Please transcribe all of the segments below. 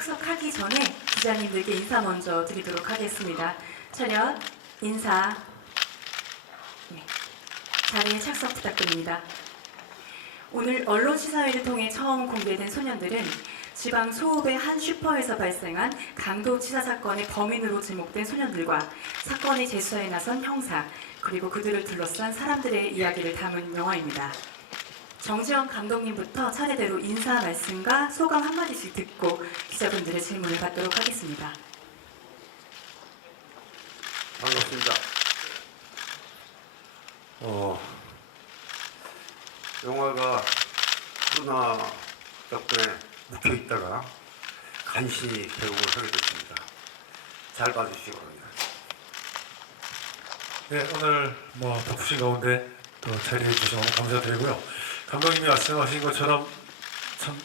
착석하기 전에 기자님들께 인사 먼저 드리도록 하겠습니다. 차렷, 인사. 네, 자리에 착석 부탁드립니다. 오늘 언론 시사회를 통해 처음 공개된 소년들은 지방 소읍의 한 슈퍼에서 발생한 강도치사 사건의 범인으로 지목된 소년들과 사건의 재수사에 나선 형사, 그리고 그들을 둘러싼 사람들의 이야기를 담은 영화입니다. 정지영 감독님부터 차례대로 인사 말씀과 소감 한마디씩 듣고 기자분들의 질문을 받도록 하겠습니다. 반갑습니다. 영화가 코로나 덕분에 묵혀 있다가 간신히 개봉을 하게 됐습니다. 잘 봐주시기 바랍니다. 네, 오늘 바쁘신 가운데 또 자리해 주셔서 너무 감사드리고요. 감독님이 말씀하신 것처럼 참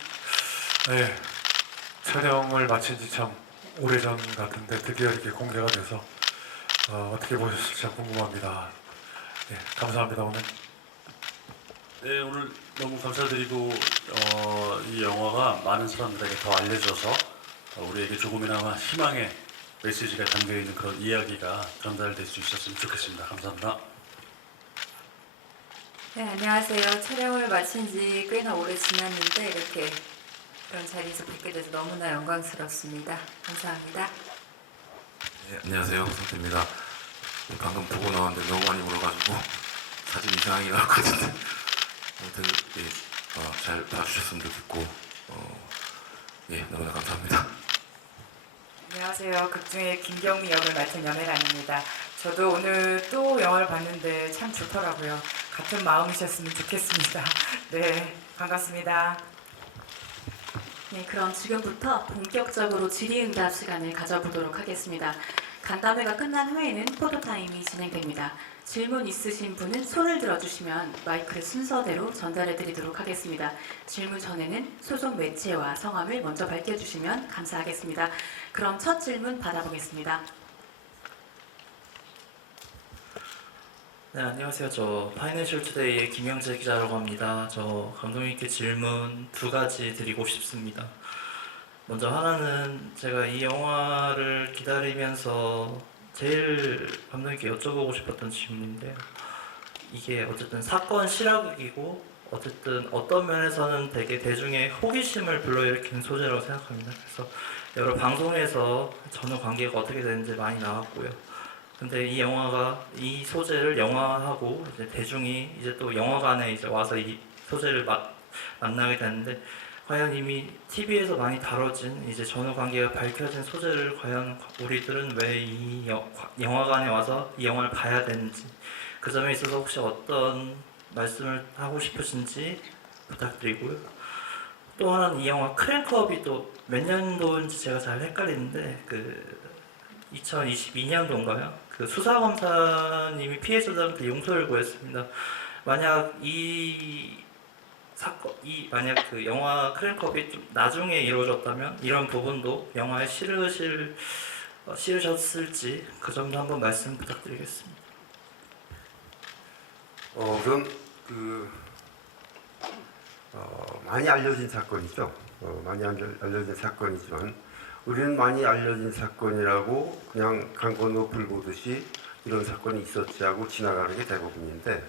촬영을 마친 지 참 오래전 같은데 드디어 이렇게 공개가 돼서 어떻게 보셨을지 참 궁금합니다. 네, 감사합니다 오늘. 네, 오늘 너무 감사드리고 이 영화가 많은 사람들에게 더 알려져서 우리에게 조금이나마 희망의 메시지가 담겨있는 그런 이야기가 전달될 수 있었으면 좋겠습니다. 감사합니다. 네, 안녕하세요. 촬영을 마친 지 꽤나 오래 지났는데 이렇게 이런 자리에서 뵙게 돼서 너무나 영광스럽습니다. 감사합니다. 네, 안녕하세요. 성태입니다. 방금 보고 나왔는데 너무 많이 울어가지고 사진 이상하게 나올 것 같은데 아무튼 잘 봐주셨으면 좋겠고 너무나 감사합니다. 안녕하세요. 극중의 김경미 역을 맡은 염혜란입니다. 저도 오늘 또 영화를 봤는데 참 좋더라고요. 같은 마음이셨으면 좋겠습니다. 네, 반갑습니다. 네, 그럼 지금부터 본격적으로 질의응답 시간을 가져보도록 하겠습니다. 간담회가 끝난 후에는 포토타임이 진행됩니다. 질문 있으신 분은 손을 들어주시면 마이크를 순서대로 전달해드리도록 하겠습니다. 질문 전에는 소속 매체와 성함을 먼저 밝혀주시면 감사하겠습니다. 그럼 첫 질문 받아보겠습니다. 네, 안녕하세요. 저 파이낸셜 투데이의 김영재 기자라고 합니다. 저 감독님께 질문 두 가지 드리고 싶습니다. 먼저 하나는 제가 이 영화를 기다리면서 제일 감독님께 여쭤보고 싶었던 질문인데요. 이게 어쨌든 사건 실화극이고 어쨌든 어떤 면에서는 되게 대중의 호기심을 불러일으키는 소재라고 생각합니다. 그래서 여러 방송에서 전후 관계가 어떻게 되는지 많이 나왔고요. 근데 이 영화가 이 소재를 영화하고 이제 대중이 이제 또 영화관에 이제 와서 이 소재를 만나게 되는데 과연 이미 TV에서 많이 다뤄진 이제 전후 관계가 밝혀진 소재를 과연 우리들은 왜 이 영화관에 와서 이 영화를 봐야 되는지 그 점에 있어서 혹시 어떤 말씀을 하고 싶으신지 부탁드리고요. 또 하나는 이 영화 크랭크업이 또 몇 년도인지 제가 잘 헷갈리는데 2022년도인가요? 그 수사검사님이 피해자들한테 용서를 구했습니다. 만약 만약 그 영화 크랭크업이 좀 나중에 이루어졌다면 이런 부분도 영화에 실으셨을지 그 점도 한번 말씀 부탁드리겠습니다. 우선 많이 알려진 사건이죠. 많이 알려진 사건이지만 우리는 많이 알려진 사건이라고 그냥 강 건너 불 보듯이 이런 사건이 있었지 하고 지나가는 게 대부분인데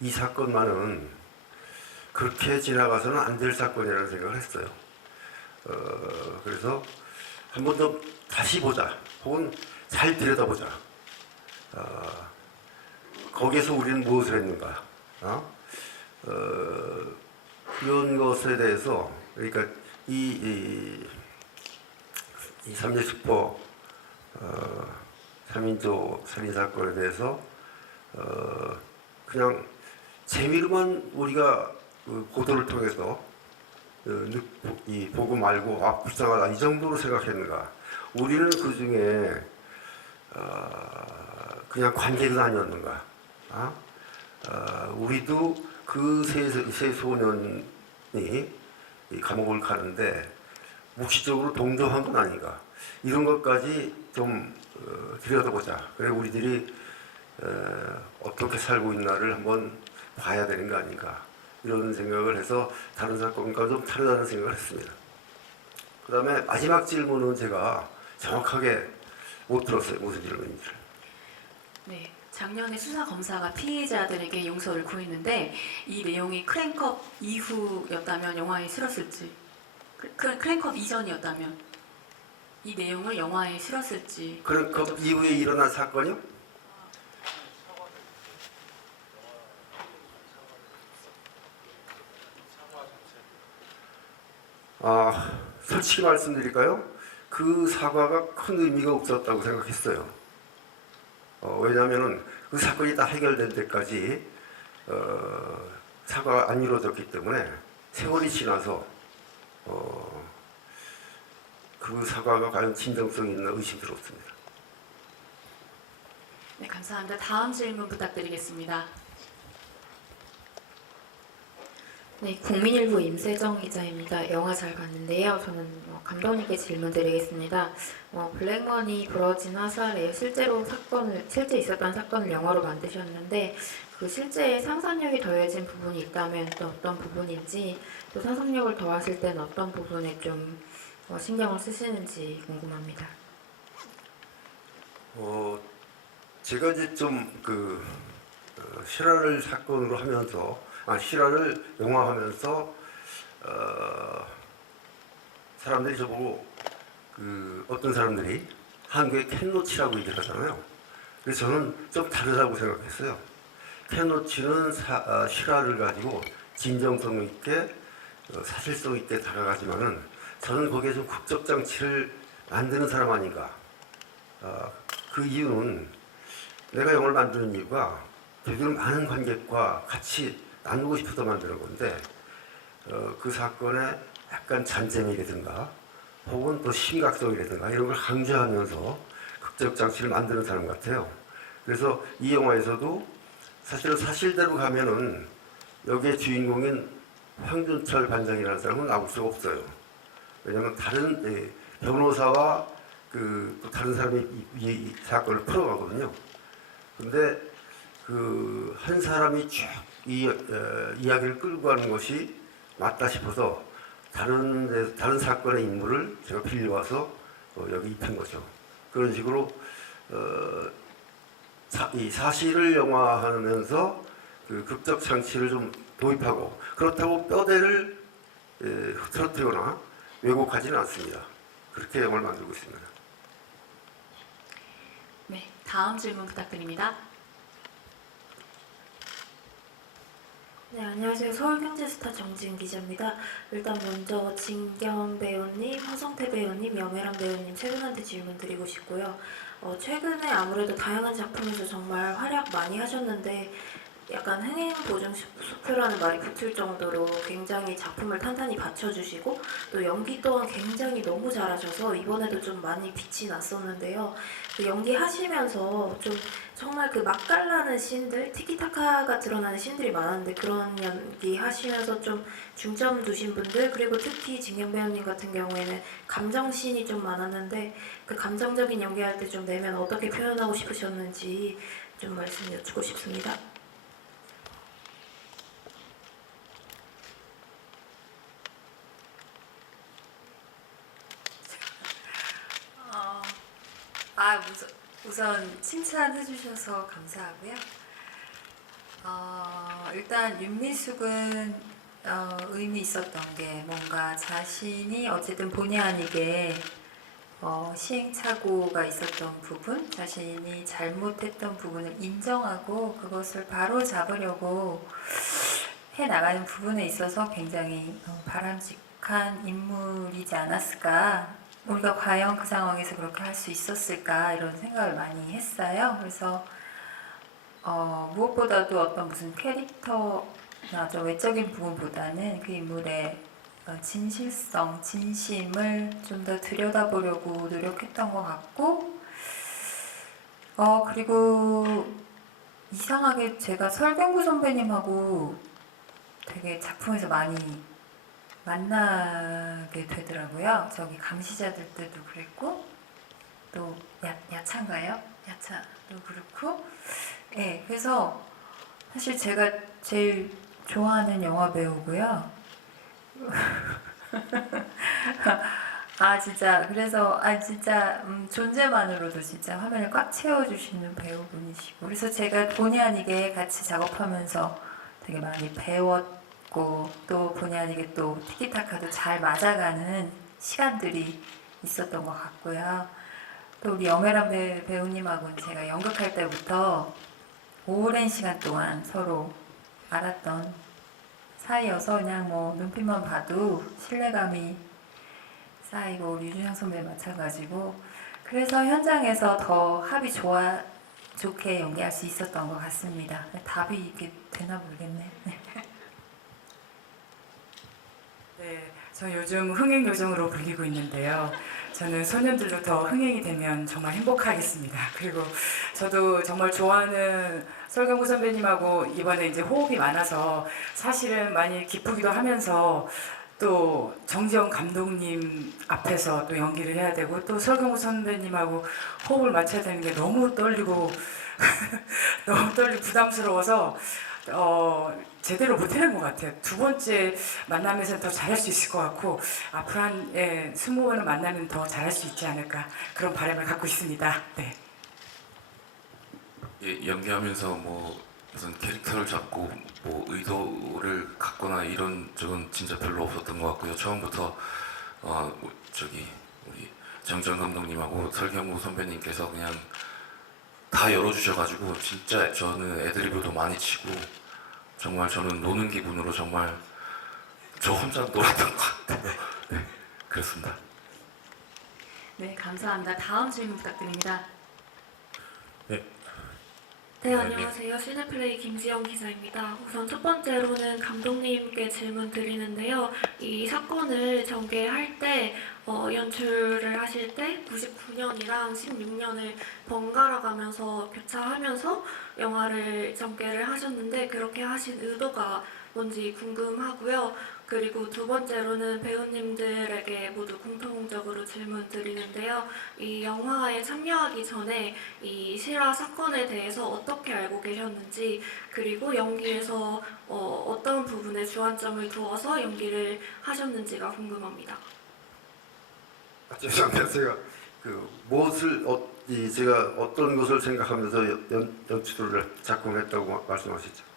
이 사건만은 그렇게 지나가서는 안 될 사건이라는 생각을 했어요. 그래서 한 번 더 다시 보자 혹은 잘 들여다보자. 거기에서 우리는 무엇을 했는가, 이런 것에 대해서, 그러니까 이 3대 슈퍼 3인조 살인사건에 대해서 그냥 재미로만 우리가 보도를 통해서 보고 말고 불쌍하다 이 정도로 생각했는가. 우리는 그 중에 그냥 관객은 아니었는가. 우리도 그 세 소년이 이 감옥을 가는데 묵시적으로 동조한 건 아닌가. 이런 것까지 좀 들여다보자. 그래 우리들이 어떻게 살고 있나를 한번 봐야 되는 거 아닌가. 이런 생각을 해서 다른 사건과 좀 다르다는 생각을 했습니다. 그다음에 마지막 질문은 제가 정확하게 못 들었어요. 무슨 질문인지. 네, 작년에 수사 검사가 피해자들에게 용서를 구했는데 이 내용이 크랭크업 이후였다면 영화에 실었을지, 크랭크업 이전이었다면 이 내용을 영화에 실었을지. 그럼 그 이후에 일어난 사건이요? 솔직히 말씀드릴까요? 그 사과가 큰 의미가 없었다고 생각했어요. 왜냐하면 그 사건이 다 해결된 데까지 사과가 안 이루어졌기 때문에 세월이 지나서 그 사과가 과연 진정성이 있나 의심스럽습니다. 네, 감사합니다. 다음 질문 부탁드리겠습니다. 네, 국민일보 임세정 기자입니다. 영화 잘 봤는데요. 저는 감독님께 질문 드리겠습니다. 블랙머니 부러진 화살에 실제 있었던 사건을 영화로 만드셨는데 그 실제의 상상력이 더해진 부분이 있다면 또 어떤 부분인지, 또 상상력을 더하실 때는 어떤 부분에 좀 신경을 쓰시는지 궁금합니다. 제가 이제 좀 실화를 사건으로 하면서 실화를 영화하면서 사람들이 저보고 어떤 사람들이 한국의 캔노치라고 얘기를 하잖아요. 그래서 저는 좀 다르다고 생각했어요. 캔노치는 실화를 가지고 진정성 있게 사실성 있게 다가가지만은 저는 거기에 좀 국적 장치를 만드는 사람 아닌가. 그 이유는 내가 영화를 만드는 이유가 되도록 많은 관객과 같이 나누고 싶어서 만드는 건데 그 사건의 약간 잔재미라든가 혹은 또 심각성이라든가 이런 걸 강조하면서 극적 장치를 만드는 사람 같아요. 그래서 이 영화에서도 사실은 사실대로 가면은 여기에 주인공인 황준철 반장이라는 사람은 나올 수가 없어요. 왜냐하면 다른 변호사와 또 다른 사람이 이 사건을 풀어가거든요. 근데 한 사람이 쭉 이야기를 끌고 가는 것이 맞다 싶어서 다른 사건의 인물을 제가 빌려와서 여기 입힌 거죠. 그런 식으로 이 사실을 영화하면서 그 극적 장치를 좀 도입하고, 그렇다고 뼈대를 흐트러뜨리거나 왜곡하지는 않습니다. 그렇게 영화를 만들고 있습니다. 네, 다음 질문 부탁드립니다. 네, 안녕하세요. 서울경제스타 정지은 기자입니다. 일단 먼저 진경 배우님, 황성태 배우님, 염혜란 배우님 세 분한테 질문 드리고 싶고요. 최근에 아무래도 다양한 작품에서 정말 활약 많이 하셨는데 약간 흥행 보증 수표라는 말이 붙을 정도로 굉장히 작품을 탄탄히 받쳐주시고 또 연기 또한 굉장히 너무 잘하셔서 이번에도 좀 많이 빛이 났었는데요. 그 연기 하시면서 좀 정말 그 맛깔나는 씬들, 티키타카가 드러나는 씬들이 많았는데 그런 연기 하시면서 좀 중점 두신 분들, 그리고 특히 진경 배우님 같은 경우에는 감정 씬이 좀 많았는데 그 감정적인 연기할 때 좀 내면 어떻게 표현하고 싶으셨는지 좀 말씀 여쭙고 싶습니다. 우선 칭찬해 주셔서 감사하고요. 일단 윤미숙은 의미 있었던 게 뭔가 자신이 어쨌든 본의 아니게 시행착오가 있었던 부분, 자신이 잘못했던 부분을 인정하고 그것을 바로 잡으려고 해나가는 부분에 있어서 굉장히 바람직한 인물이지 않았을까. 우리가 과연 그 상황에서 그렇게 할 수 있었을까 이런 생각을 많이 했어요. 그래서 무엇보다도 어떤 무슨 캐릭터나 좀 외적인 부분보다는 그 인물의 진실성, 진심을 좀 더 들여다보려고 노력했던 것 같고, 그리고 이상하게 제가 설경구 선배님하고 되게 작품에서 많이 만나게 되더라고요. 저기 감시자들 때도 그랬고, 또 야차인가요? 야차도 그렇고, 네, 그래서 사실 제가 제일 좋아하는 영화 배우고요. 진짜 그래서 진짜 존재만으로도 진짜 화면을 꽉 채워주시는 배우분이시고 그래서 제가 본의 아니게 같이 작업하면서 되게 많이 배웠고 또 본의 아니게 또 티키타카도 잘 맞아가는 시간들이 있었던 것 같고요. 또 우리 염혜란 배우님하고는 제가 연극할 때부터 오랜 시간 동안 서로 알았던 사이여서 그냥 뭐 눈빛만 봐도 신뢰감이 쌓이고 우리 유준상 선배 마찬가지고 그래서 현장에서 더 합이 좋게 연기할 수 있었던 것 같습니다. 답이 이게 되나 모르겠네. 네, 저 요즘 흥행 요정으로 불리고 있는데요. 저는 소년들도 더 흥행이 되면 정말 행복하겠습니다. 그리고 저도 정말 좋아하는 설경구 선배님하고 이번에 이제 호흡이 많아서 사실은 많이 기쁘기도 하면서 또 정지영 감독님 앞에서 또 연기를 해야 되고 또 설경구 선배님하고 호흡을 맞춰야 되는 게 너무 떨리고 너무 떨리고 부담스러워서 제대로 못해낸 것 같아요. 두 번째 만남에서는 더 잘할 수 있을 것 같고 앞으로 한 20번을 만나면 더 잘할 수 있지 않을까 그런 바람을 갖고 있습니다. 네. 예, 연기하면서 뭐 무슨 캐릭터를 잡고 뭐 의도를 갖거나 이런 적은 진짜 별로 없었던 것 같고요. 처음부터 우리 정지영 감독님하고 설경구 선배님께서 그냥 다 열어주셔가지고 진짜 저는 애드리브도 많이 치고 정말 저는 노는 기분으로 정말 저 혼자 놀았던 것 같아요. 네, 그렇습니다. 네, 감사합니다. 다음 질문 부탁드립니다. 네, 안녕하세요. 시네플레이 김지영 기자입니다. 우선 첫 번째로는 감독님께 질문 드리는데요. 이 사건을 전개할 때 연출을 하실 때 99년이랑 16년을 번갈아 가면서 교차하면서 영화를 전개를 하셨는데 그렇게 하신 의도가 뭔지 궁금하고요. 그리고 두 번째로는 배우님들에게 모두 공통적으로 질문 드리는데요. 이 영화에 참여하기 전에 이 실화 사건에 대해서 어떻게 알고 계셨는지 그리고 연기에서 어떤 부분에 주안점을 두어서 연기를 하셨는지가 궁금합니다. 죄송합니다. 제가 제가 어떤 것을 생각하면서 연출을 작품했다고 말씀하시죠?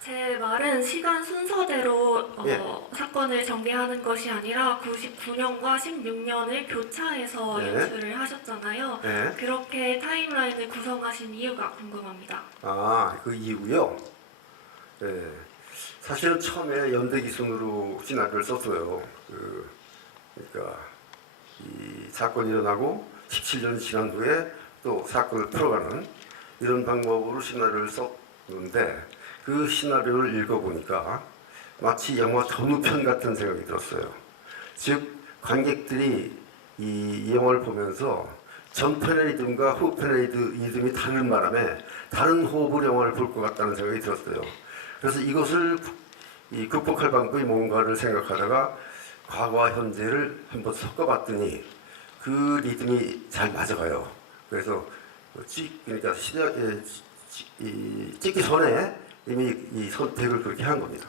제 말은 시간 순서대로 예. 사건을 전개하는 것이 아니라 99년과 16년을 교차해서 네. 연출을 하셨잖아요. 네. 그렇게 타임라인을 구성하신 이유가 궁금합니다. 그 이유요? 네. 사실은 처음에 연대기순으로 시나리오를 썼어요. 그러니까 이 사건이 일어나고 17년 지난 후에 또 사건을 풀어가는 이런 방법으로 시나리오를 썼는데 그 시나리오를 읽어보니까 마치 영화 전후편 같은 생각이 들었어요. 즉 관객들이 이 영화를 보면서 전편의 리듬과 후편의 리듬이 다른 바람에 다른 호흡으로 영화를 볼 것 같다는 생각이 들었어요. 그래서 이것을 극복할 방법이 뭔가를 생각하다가 과거와 현재를 한번 섞어봤더니 그 리듬이 잘 맞아가요. 그래서 그러니까 찍기 전에 이미 이 선택을 그렇게 한 겁니다.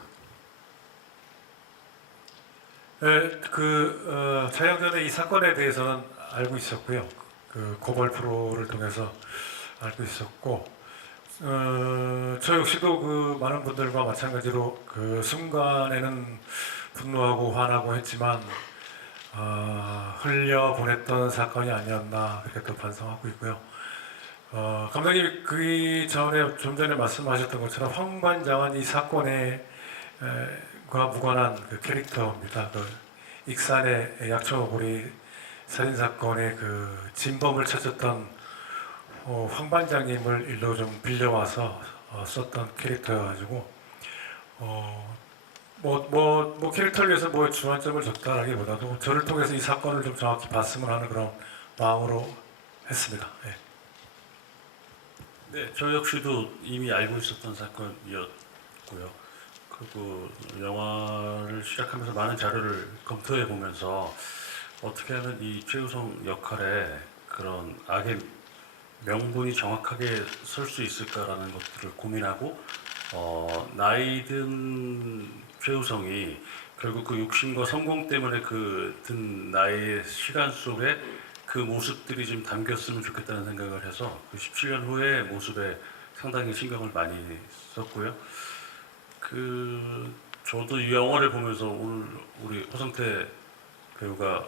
네, 촬영 전에 이 사건에 대해서는 알고 있었고요. 그 고발 프로를 통해서 알고 있었고, 저 역시도 그 많은 분들과 마찬가지로 그 순간에는 분노하고 화나고 했지만 흘려 보냈던 사건이 아니었나 그렇게 또 반성하고 있고요. 감독님이 그 전에 좀 전에 말씀하셨던 것처럼 황반장은 이 사건에 과 무관한 그 캐릭터입니다. 그 익산의 약초고리 살인 사건의 그 진범을 찾았던 황반장님을 일로 좀 빌려와서 썼던 캐릭터여가지고 뭐 캐릭터를 위해서 뭐 주안점을 줬다라기보다도 저를 통해서 이 사건을 좀 정확히 봤으면 하는 그런 마음으로 했습니다. 예. 네, 저 역시도 이미 알고 있었던 사건이었고요. 그리고 영화를 시작하면서 많은 자료를 검토해 보면서 어떻게 하면 이 최우성 역할에 그런 악의 명분이 정확하게 설 수 있을까라는 것들을 고민하고 나이 든 최우성이 결국 그 욕심과 성공 때문에 그 든 나의 시간 속에 그 모습들이 좀 담겼으면 좋겠다는 생각을 해서 그 17년 후의 모습에 상당히 신경을 많이 썼고요. 저도 이 영화를 보면서 오늘 우리 허성태 배우가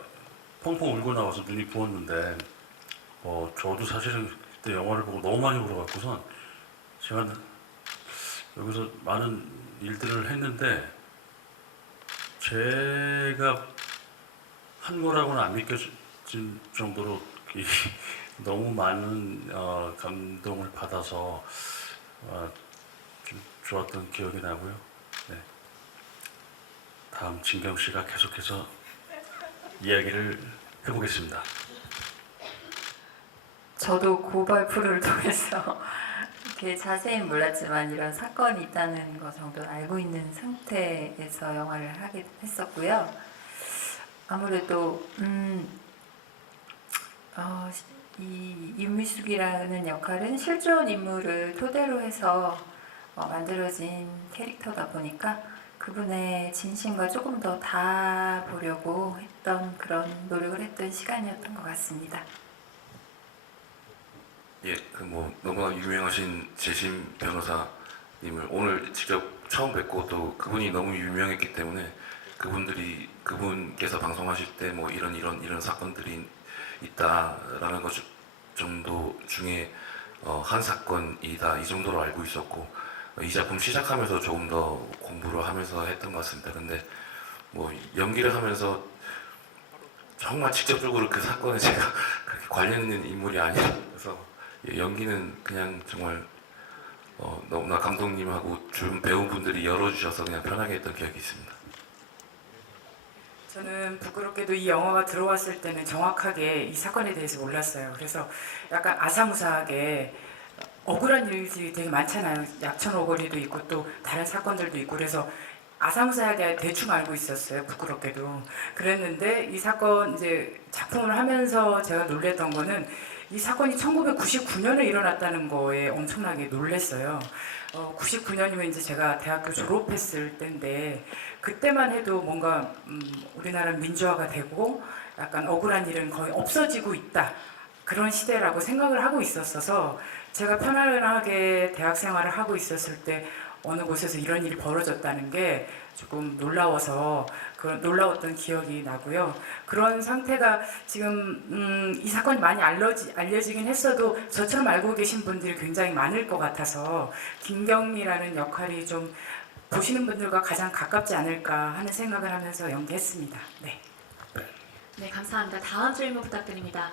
펑펑 울고 나와서 눈이 부었는데 저도 사실은 그때 영화를 보고 너무 많이 울어갖고선 제가 여기서 많은 일들을 했는데 제가 한 거라고는 안 느껴진 정도로 너무 많은 감동을 받아서 좀 좋았던 기억이 나고요. 네. 다음 진경 씨가 계속해서 이야기를 해보겠습니다. 저도 고발프를 통해서 이렇게 자세히는 몰랐지만 이런 사건이 있다는 거 정도 알고 있는 상태에서 영화를 하게 했었고요. 아무래도 이 윤미숙이라는 역할은 실존 인물을 토대로 해서 만들어진 캐릭터다 보니까 그분의 진심과 조금 더 닿아보려고 했던 그런 노력을 했던 시간이었던 것 같습니다. 예, 그 뭐 너무나 유명하신 재심 변호사님을 오늘 직접 처음 뵙고 또 그분이 너무 유명했기 때문에 그분께서 방송하실 때 뭐 이런 사건들이 있다라는 것 정도 중에 한 사건이다 이 정도로 알고 있었고 이 작품 시작하면서 조금 더 공부를 하면서 했던 것 같습니다. 근데 뭐 연기를 하면서 정말 직접적으로 그 사건에 제가 그렇게 관련 있는 인물이 아니라서 연기는 그냥 정말 너무나 감독님하고 주변 배우분들이 열어주셔서 그냥 편하게 했던 기억이 있습니다. 저는 부끄럽게도 이 영화가 들어왔을 때는 정확하게 이 사건에 대해서 몰랐어요. 그래서 약간 아사무사하게 억울한 일들이 되게 많잖아요. 약천 오거리도 있고 또 다른 사건들도 있고 그래서 아사무사하게 대충 알고 있었어요. 부끄럽게도. 그랬는데 이 사건 이제 작품을 하면서 제가 놀랬던 거는 이 사건이 1999년에 일어났다는 거에 엄청나게 놀랬어요. 99년이면 이제 제가 대학교 졸업했을 때인데 그때만 해도 뭔가 우리나라 민주화가 되고 약간 억울한 일은 거의 없어지고 있다. 그런 시대라고 생각을 하고 있었어서 제가 편안하게 대학 생활을 하고 있었을 때 어느 곳에서 이런 일이 벌어졌다는 게 조금 놀라워서 놀라웠던 기억이 나고요. 그런 상태가 지금 이 사건이 많이 알려지긴 했어도 저처럼 알고 계신 분들이 굉장히 많을 것 같아서 김경미라는 역할이 좀 보시는 분들과 가장 가깝지 않을까 하는 생각을 하면서 연기했습니다. 네. 네, 감사합니다. 다음 질문 부탁드립니다.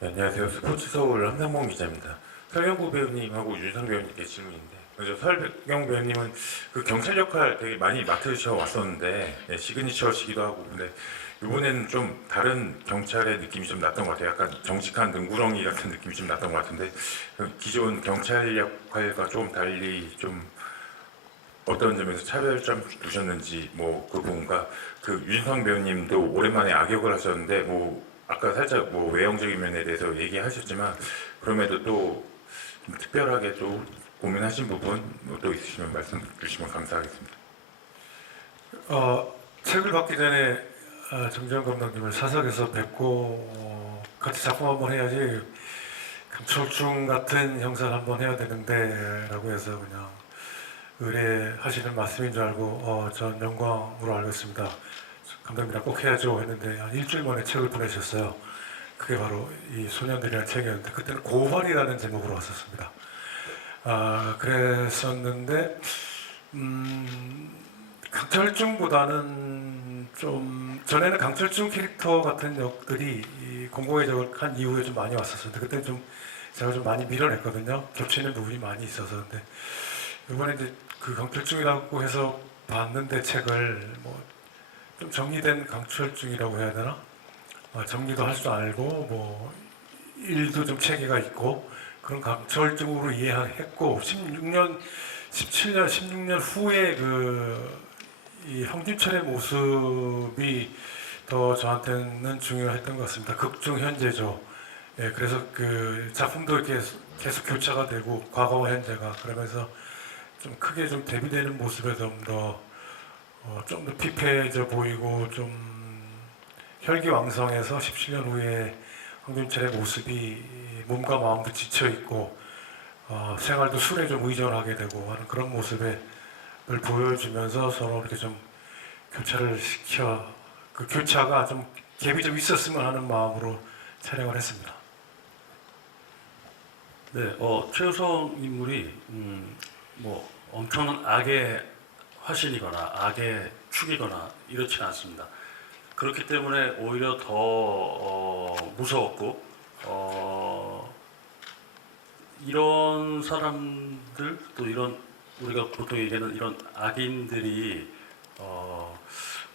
네, 안녕하세요. 스포츠서울 함상봉 기자입니다. 설경구 배우님하고 유성 배우님께 질문인데 먼저 설경 배우님은 그 경찰 역할 되게 많이 맡으셔 왔었는데 네, 시그니처시기도 하고 근데 이번에는 좀 다른 경찰의 느낌이 좀 났던 것 같아요. 약간 정직한 능구렁이 같은 느낌이 좀 났던 것 같은데 기존 경찰 역할과 좀 달리 좀 어떤 점에서 차별점 두셨는지 뭐 그 부분과 그 윤성 배우님도 오랜만에 악역을 하셨는데 뭐 아까 살짝 뭐 외형적인 면에 대해서 얘기하셨지만 그럼에도 또 특별하게 또 고민하신 부분 또 있으시면 말씀 주시면 감사하겠습니다. 책을 받기 전에 정재영 감독님을 사석에서 뵙고 같이 작품 한번 해야지 강철중 같은 형사를 한번 해야 되는데 라고 해서 그냥 의뢰하시는 말씀인 줄 알고 전 영광으로 알고 있습니다. 감독님이랑 꼭 해야죠 했는데 한 일주일 만에 책을 보내셨어요. 그게 바로 이 소년들이라는 책이었는데 그때는 고발이라는 제목으로 왔었습니다. 그랬었는데 강철중보다는 좀 전에는 강철중 캐릭터 같은 역들이 이 공공의 적을 한 이후에 좀 많이 왔었는데 그때 좀 제가 좀 많이 밀어냈거든요. 겹치는 부분이 많이 있어서 근데 이번에 이제 그 강철중이라고 해서 봤는데 책을 뭐 좀 정리된 강철중이라고 해야 되나? 정리도 할 줄 알고 뭐 일도 좀 체계가 있고 그런 강철중으로 이해했고 17년, 16년 후에 이 황진철의 모습이 더 저한테는 중요했던 것 같습니다. 극중 현재죠. 예, 그래서 그 작품도 이렇게 계속 교차가 되고 과거와 현재가 그러면서 좀 크게 좀 대비되는 모습에 좀 더 좀 더 피폐해져 보이고 좀 혈기왕성해서 17년 후에 황준철의 모습이 몸과 마음도 지쳐 있고 생활도 술에 좀 의존하게 되고 하는 그런 모습을 보여주면서 서로 이렇게 좀 교차를 시켜 그 교차가 좀 갭이 좀 있었으면 하는 마음으로 촬영을 했습니다. 네, 최우성 인물이 뭐 엄청난 악의 화신이거나 악의 축이거나 이렇지는 않습니다. 그렇기 때문에 오히려 더 무서웠고 이런 사람들 또 이런 우리가 보통 얘기하는 이런 악인들이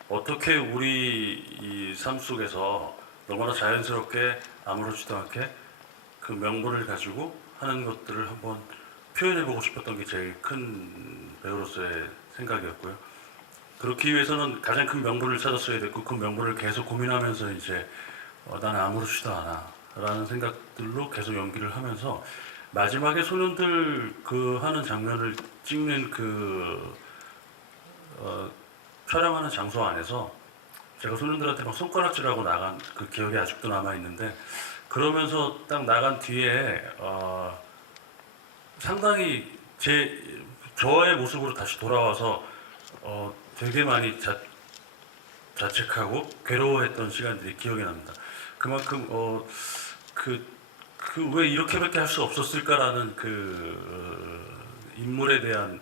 어떻게 우리 이 삶 속에서 너무나 자연스럽게 아무렇지도 않게 그 명분을 가지고 하는 것들을 한번 표현해보고 싶었던 게 제일 큰 배우로서의 생각이었고요. 그렇기 위해서는 가장 큰 명분을 찾았어야 됐고 그 명분을 계속 고민하면서 이제 나는 아무렇지도 않아 라는 생각들로 계속 연기를 하면서 마지막에 소년들 그 하는 장면을 찍는 그 촬영하는 장소 안에서 제가 소년들한테 막 손가락질하고 나간 그 기억이 아직도 남아있는데 그러면서 딱 나간 뒤에 상당히 저의 모습으로 다시 돌아와서 되게 많이 자책하고 괴로워했던 시간들이 기억이 납니다. 그만큼 왜 이렇게밖에 할 수 없었을까라는 그 인물에 대한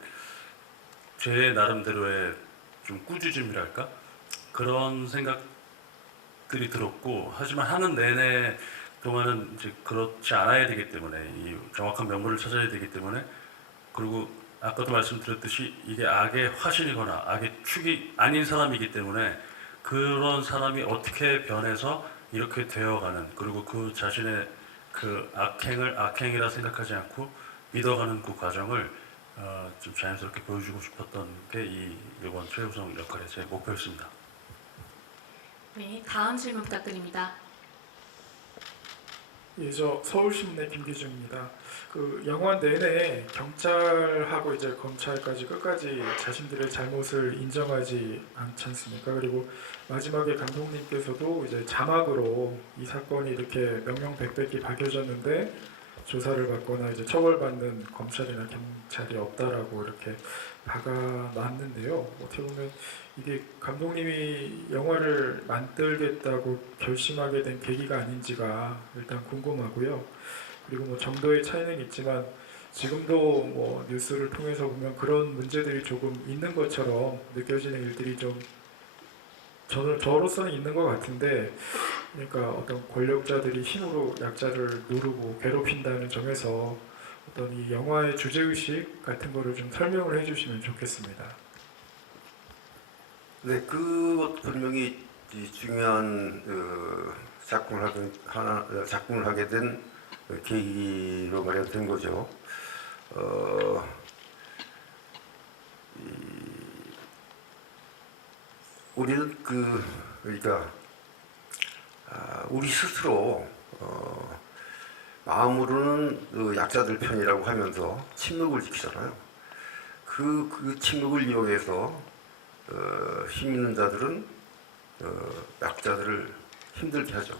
제 나름대로의 좀 꾸짖음이랄까 그런 생각들이 들었고 하지만 하는 내내 동안은 이제 그렇지 않아야 되기 때문에 이 정확한 명분을 찾아야 되기 때문에 그리고 아까도 말씀드렸듯이 이게 악의 화신이거나 악의 축이 아닌 사람이기 때문에 그런 사람이 어떻게 변해서 이렇게 되어가는 그리고 그 자신의 그 악행을 악행이라 생각하지 않고 믿어가는 그 과정을 좀 자연스럽게 보여주고 싶었던 게 이번 최우성 역할의 제 목표였습니다. 네, 다음 질문 부탁드립니다. 예, 저 서울신문의 김기중입니다. 그 영화 내내 경찰하고 이제 검찰까지 끝까지 자신들의 잘못을 인정하지 않지 않습니까? 그리고 마지막에 감독님께서도 이제 자막으로 이 사건이 이렇게 명명백백히 밝혀졌는데 조사를 받거나 이제 처벌받는 검찰이나 경찰이 없다라고 이렇게 박아놨는데요. 어떻게 보면 이게 감독님이 영화를 만들겠다고 결심하게 된 계기가 아닌지가 일단 궁금하고요. 그리고 뭐 정도의 차이는 있지만 지금도 뭐 뉴스를 통해서 보면 그런 문제들이 조금 있는 것처럼 느껴지는 일들이 좀 저로서는 있는 것 같은데, 그러니까 어떤 권력자들이 힘으로 약자를 누르고 괴롭힌다는 점에서 어떤 이 영화의 주제의식 같은 거를 좀 설명을 해주시면 좋겠습니다. 네, 그것 분명히 이 중요한 작품을 하게 된 계기로 마련된 거죠. 우리는 그러니까 우리 스스로 마음으로는 약자들 편이라고 하면서 침묵을 지키잖아요. 그 침묵을 이용해서 힘 있는 자들은 약자들을 힘들게 하죠.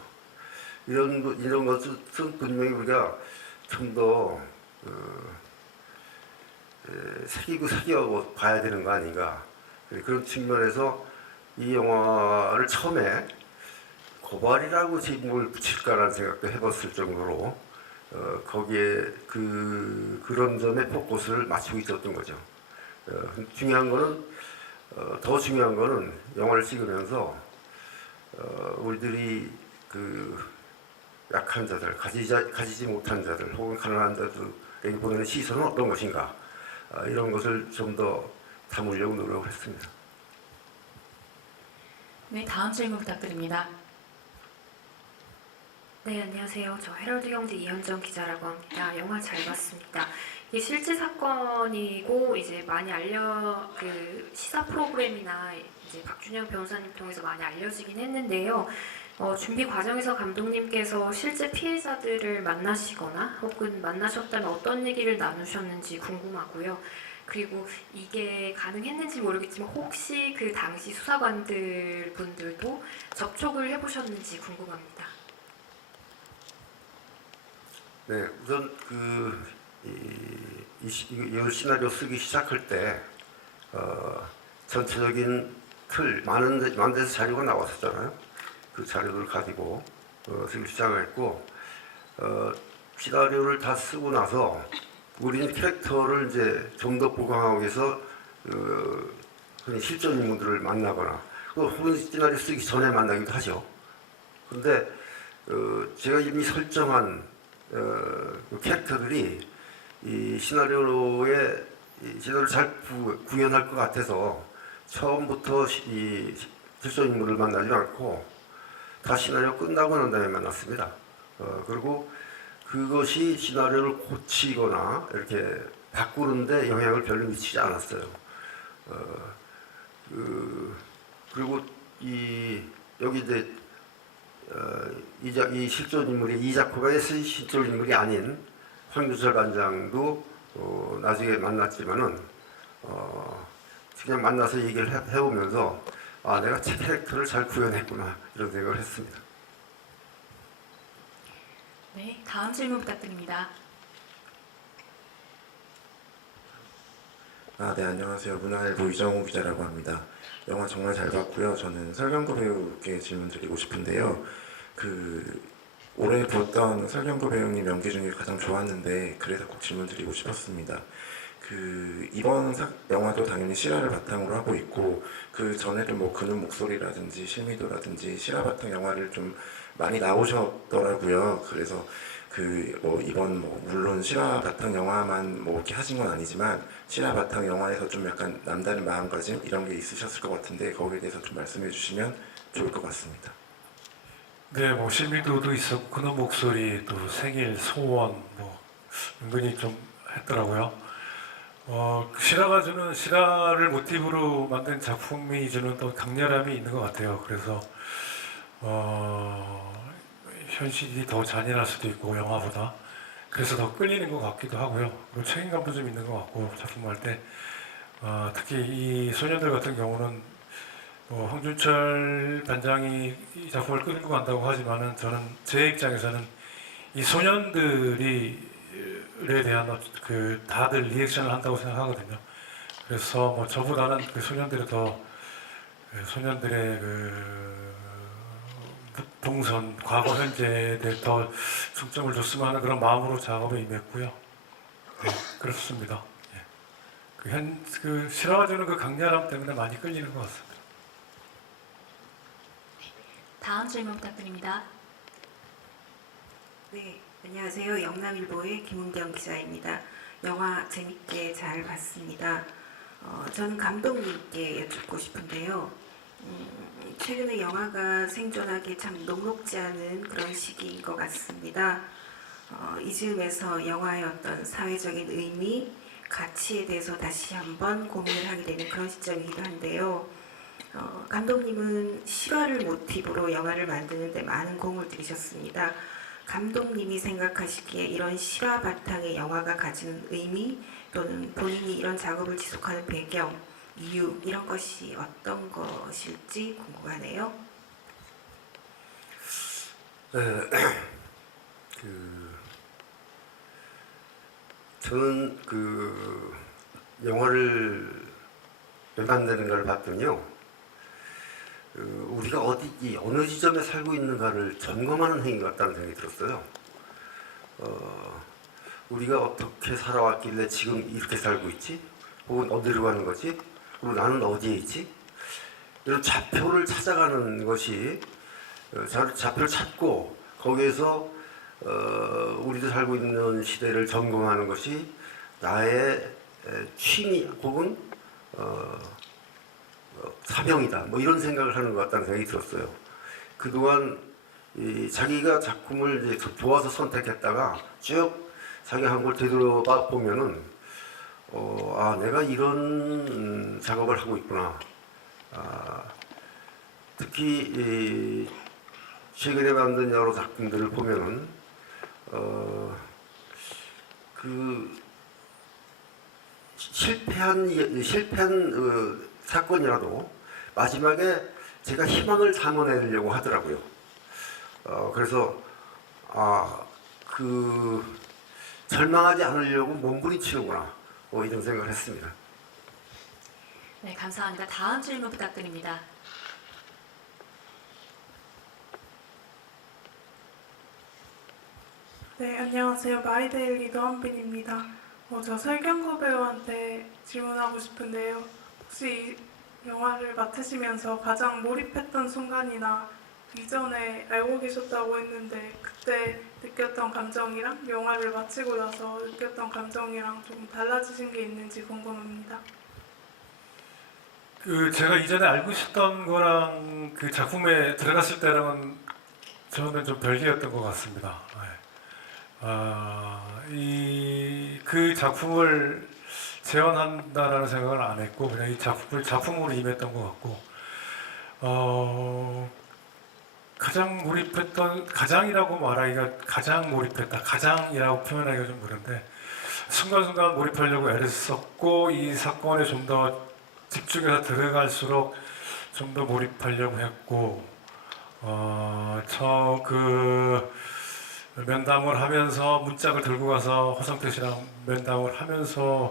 이런 것은 분명히 우리가 좀 더 새기고 봐야 되는 거 아닌가. 그런 측면에서 이 영화를 처음에 고발이라고 제목을 붙일까라는 생각도 해봤을 정도로 거기에 그런 점에 포커스를 맞추고 있었던 거죠. 더 중요한 거는 영화를 찍으면서 우리들이 그 약한 자들, 가지지 못한 자들, 혹은 가난한 자들에게 보내는 시선은 어떤 것인가, 이런 것을 좀 더 담으려고 노력을 했습니다. 네, 다음 질문 부탁드립니다. 네, 안녕하세요. 저 헤럴드 경제 이현정 기자라고 합니다. 영화 잘 봤습니다. 이게 실제 사건이고 이제 많이 그 시사 프로그램이나 이제 박준영 변호사님 통해서 많이 알려지긴 했는데요. 준비 과정에서 감독님께서 실제 피해자들을 만나시거나 혹은 만나셨다면 어떤 얘기를 나누셨는지 궁금하고요. 그리고 이게 가능했는지 모르겠지만 혹시 그 당시 수사관들 분들도 접촉을 해보셨는지 궁금합니다. 네, 우선 이 시나리오 쓰기 시작할 때 전체적인 틀 많은 데서 자료가 나왔었잖아요. 그 자료를 가지고 쓰기 시작을 했고 시나리오를 다 쓰고 나서 우리는 캐릭터를 이제 좀 더 보강하기 위해서 흔히 실존 인물들을 만나거나 혹은 시나리오 쓰기 전에 만나기도 하죠. 그런데 제가 이미 설정한 캐릭터들이 이 시나리오를 잘 구현할 것 같아서 처음부터 이 실존 인물을 만나지 않고 다 시나리오 끝나고 난 다음에 만났습니다. 그리고 그것이 시나리오를 고치거나 이렇게 바꾸는데 영향을 별로 미치지 않았어요. 그리고 여기 이제 이 실존 인물이 이 작품에서의 실존 인물이 아닌 황규철 반장도 나중에 만났지만은 그냥 만나서 얘기를 해보면서 아 내가 제 캐릭터를 잘 구현했구나 이런 생각을 했습니다. 네, 다음 질문 부탁드립니다. 네, 안녕하세요. 문화일보 이정우 기자라고 합니다. 영화 정말 잘 봤고요. 저는 설경구 배우께 질문 드리고 싶은데요. 올해 보던 설경구 배우님 연기 중에 가장 좋았는데 그래서 꼭 질문 드리고 싶었습니다. 이번 영화도 당연히 실화를 바탕으로 하고 있고 그 전에도 뭐 그는 목소리라든지 실미도라든지 실화 바탕 영화를 좀 많이 나오셨더라고요. 그래서 이번 물론 실화 바탕 영화만 이렇게 하신 건 아니지만 실화 바탕 영화에서 좀 약간 남다른 마음가짐 이런 게 있으셨을 것 같은데 거기에 대해서 좀 말씀해 주시면 좋을 것 같습니다. 네, 뭐 실미도도 있었고 그놈 목소리 또 생일 소원 은근히 좀 했더라고요. 실화가 주는 실화를 모티브로 만든 작품이 주는 또 강렬함이 있는 것 같아요. 그래서 현실이 더 잔인할 수도 있고 영화보다 그래서 더 끌리는 것 같기도 하고요. 그리고 책임감도 좀 있는 것 같고 작품할 때 특히 이 소년들 같은 경우는 황준철 반장이 이 작품을 끌고 간다고 하지만은 저는 제 입장에서는 이 소년들에 대한 다들 리액션을 한다고 생각하거든요. 그래서 저보다는 그 소년들의 동선, 과거, 현재에 대해 더 중점을 줬으면 하는 그런 마음으로 작업에 임했고요. 네, 그렇습니다. 예. 실화가 주는 그 강렬함 때문에 많이 끌리는 것 같습니다. 다음 질문 부탁드립니다. 네, 안녕하세요. 영남일보의 김은경 기자입니다. 영화 재밌게 잘 봤습니다. 저는 감독님께 여쭙고 싶은데요. 최근에 영화가 생존하기 참 녹록지 않은 그런 시기인 것 같습니다. 이 즈음에서 영화의 어떤 사회적인 의미, 가치에 대해서 다시 한번 고민을 하게 되는 그런 시점이기도 한데요. 감독님은 실화를 모티브로 영화를 만드는 데 많은 공을 들이셨습니다. 감독님이 생각하시기에 이런 실화 바탕의 영화가 가지는 의미 또는 본인이 이런 작업을 지속하는 배경, 이유 이런 것이 어떤 것일지 궁금하네요. 저는 영화를 만드는 걸 봤더니요. 우리가 어느 지점에 살고 있는가를 점검하는 행위 같다는 생각이 들었어요. 우리가 어떻게 살아왔길래 지금 이렇게 살고 있지? 혹은 어디로 가는 거지? 그리고 나는 어디에 있지? 이런 좌표를 찾아가는 것이 좌표를 찾고 거기에서 우리도 살고 있는 시대를 점검하는 것이 나의 취미 혹은 사명이다. 이런 생각을 하는 것 같다는 생각이 들었어요. 그동안 자기가 작품을 이제 좋아서 선택했다가 쭉 자기가 한 걸 되돌아봐 보면은 내가 이런 작업을 하고 있구나. 특히 최근에 만든 여러 작품들을 보면은 실패한 사건이라도 마지막에 제가 희망을 담아내려고 하더라고요. 그래서 절망하지 않으려고 몸부림치는구나, 이런 생각을 했습니다. 네, 감사합니다. 다음 질문 부탁드립니다. 네, 안녕하세요. 마이데일리 노한빈입니다. 저 설경구 배우한테 질문하고 싶은데요. 혹시 이 영화를 맡으시면서 가장 몰입했던 순간이나 이전에 알고 계셨다고 했는데 그때 느꼈던 감정이랑 영화를 마치고 나서 느꼈던 감정이랑 조금 달라지신 게 있는지 궁금합니다. 제가 이전에 알고 있었던 거랑 그 작품에 들어갔을 때랑은 저는 좀 별개였던 것 같습니다. 그 작품을 재현한다라는 생각을 안 했고 그냥 이 작품을 작품으로 임했던 것 같고 가장 몰입했던, 가장이라고 말하기가 가장 몰입했다, 가장이라고 표현하기가 좀 그런데 순간순간 몰입하려고 애를 썼고 이 사건에 좀 더 집중해서 들어갈수록 좀 더 몰입하려고 했고 면담을 하면서 문짝을 들고 가서 허성태 씨랑 면담을 하면서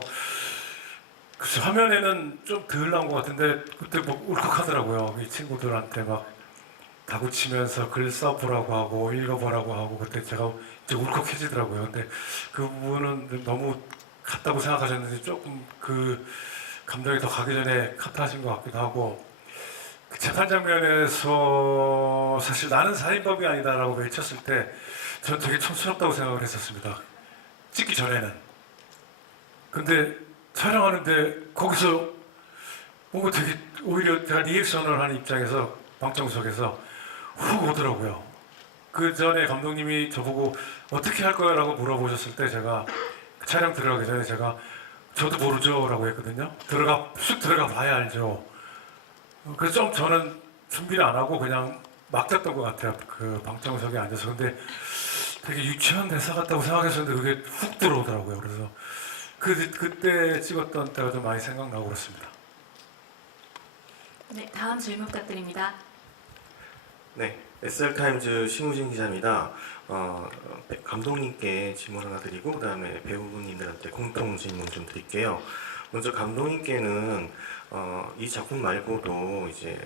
글쎄 화면에는 좀 덜 나온 것 같은데 그때 뭐 울컥하더라고요. 이 친구들한테 막 다구치면서 글 써보라고 하고 읽어보라고 하고 그때 제가 이제 울컥해지더라고요. 근데 그 부분은 너무 같다고 생각하셨는지 조금 그 감정이 더 가기 전에 카트하신 것 같기도 하고 그 재판 장면에서 사실 나는 살인범이 아니다라고 외쳤을 때 저는 되게 촌스럽다고 생각을 했었습니다. 찍기 전에는. 근데 촬영하는데 거기서 뭔가 되게 오히려 제가 리액션을 하는 입장에서 방청석에서 훅 오더라고요. 그 전에 감독님이 저보고 어떻게 할 거야 라고 물어보셨을 때 제가 촬영 들어가기 전에 제가 저도 모르죠 라고 했거든요. 쑥 들어가 봐야 알죠. 그래서 좀 저는 준비를 안 하고 그냥 막 잤던 것 같아요. 그 방청석에 앉아서. 근데 되게 유치한 대사 같다고 생각했었는데 그게 훅 들어오더라고요. 그래서 그때 찍었던 때가 좀 많이 생각나고 그렇습니다. 네, 다음 질문 부탁드립니다. 네, SR타임즈 심우진 기자입니다. 감독님께 질문 하나 드리고 그다음에 배우분님들한테 공통 질문 좀 드릴게요. 먼저 감독님께는 이 작품 말고도 이제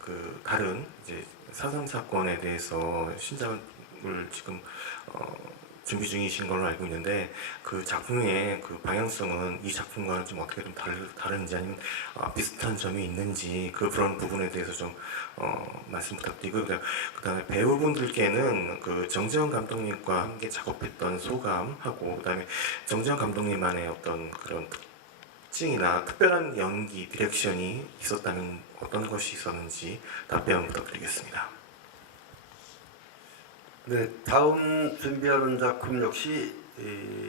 그 다른 이제 4.3 사건에 대해서 신작을 지금 준비 중이신 걸로 알고 있는데 그 작품의 그 방향성은 이 작품과는 좀 어떻게 좀 다른지 아니면 비슷한 점이 있는지 그런 부분에 대해서 좀 말씀 부탁드리고 그다음에 배우분들께는 그 정재원 감독님과 함께 작업했던 소감하고 그다음에 정재원 감독님만의 어떤 그런 특징이나 특별한 연기 디렉션이 있었다면 어떤 것이 있었는지 답변 부탁드리겠습니다. 네, 다음 준비하는 작품 역시